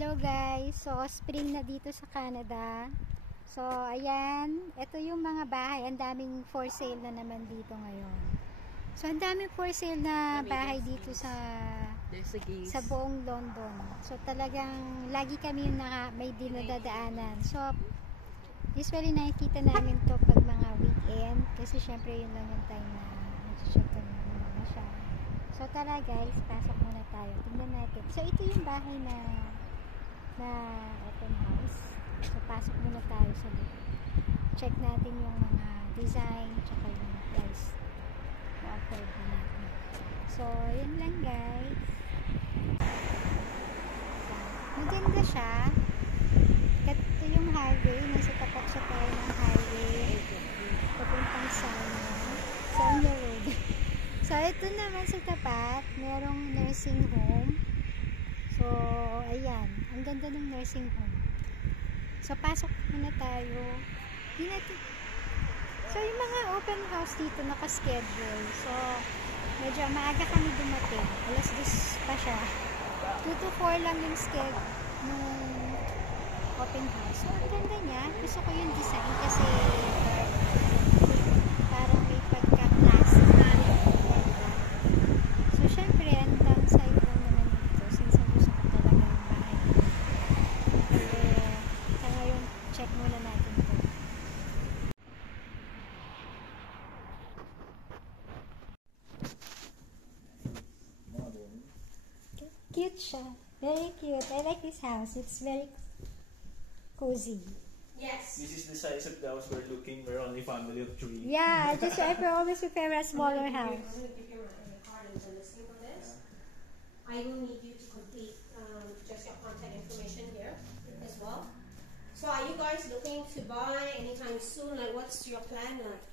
Hello guys, so spring na dito sa Canada. So ayan, ito yung mga bahay, ang daming for sale na naman dito ngayon. So ang daming for sale na bahay dito sa buong London. So talagang lagi kami yung may dinadadaanan. So usually nakikita namin to pag mga weekend kasi syempre yun lang yung time na nag-check kami na siya. So tara guys, pasok muna tayo. Tingnan natin. So ito yung bahay na open house. So pasok muna tayo sa loob. Check natin yung mga design tsaka yung price na offer natin. So yun lang guys. Maganda siya. Ito yung highway. Nasa tapat siya tayo ng highway. Papuntang Sarnia Road. So ito naman sa tapat, merong nursing home. So ayan, ang ganda ng nursing home. So pasok muna tayo. So yung mga open house dito naka-schedule. So medyo maaga kami dumating. Alas 2 pa siya. 2 to 4 lang yung schedule ng open house. So ang ganda niya. Gusto ko yung design kasi parang may pagka-classic na ganda. So syempre ang downside lang naman dito since ang gusto ko talaga yung bahay. Sa ngayon check muna natin ito. Cute siya. Very cute. I like this house. It's very cozy. Yes. This is the size of the house we're looking. We're only family of 3. Yeah, just I always prefer a smaller house. I'm going to give you my card and listing for this. I will need you to complete just your contact information here as well. So are you guys looking to buy anytime soon? Like what's your plan like?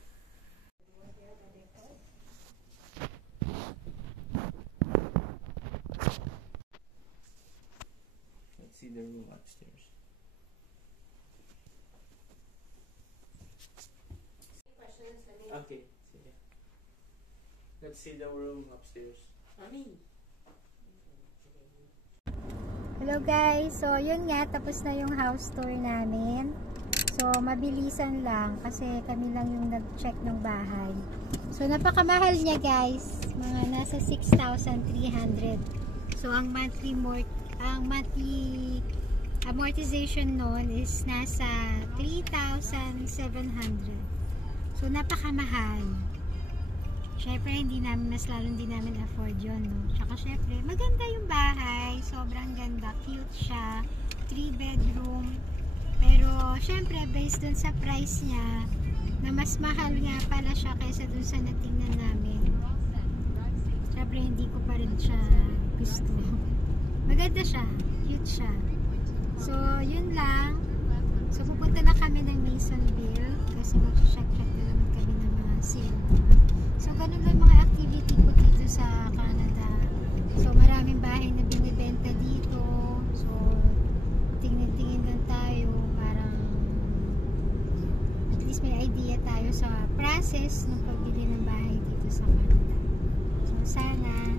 Let's see the room upstairs. Questions? Okay. Sige. Let's see the room upstairs. Hello guys. So yun nga, tapos na yung house tour namin. So mabilisan lang kasi kami lang yung nag-check ng bahay. So napakamahal niya guys. Mga nasa 6,300. So ang monthly amortization noon is nasa 3,700. So napakamahal. Syempre mas lalo hindi namin afford yun, no? Tsaka syempre maganda yung bahay, sobrang ganda, cute siya, 3 bedroom. Pero syempre based dun sa price niya na mas mahal nga pala siya kaysa dun sa natingnan namin, syempre hindi ko pa rin siya gusto. Maganda siya, cute siya. So yun lang. So pupunta na kami ng Masonville kasi mag-check na naman kami ng mga sale. So ganun lang mga activity ko dito sa Canada. So maraming bahay na binibenta dito. So tingin-tingin lang tayo, parang at least may idea tayo sa process ng pagbili ng bahay dito sa Canada. So sana,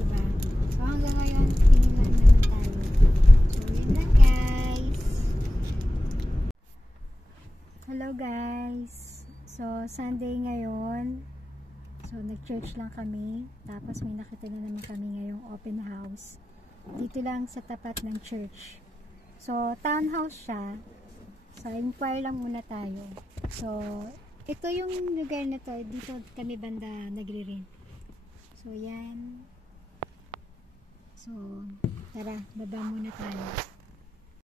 diba? So hanggang ngayon tingin lang naman tayo. So yun lang guys. Hello guys. So Sunday ngayon. So nag-church lang kami. Tapos may nakita na naman kami ngayong open house. Dito lang sa tapat ng church. So townhouse siya. So inquire lang muna tayo. So ito yung lugar na to. Dito kami banda nagre-rent. So yan. So tara, baba muna tayo.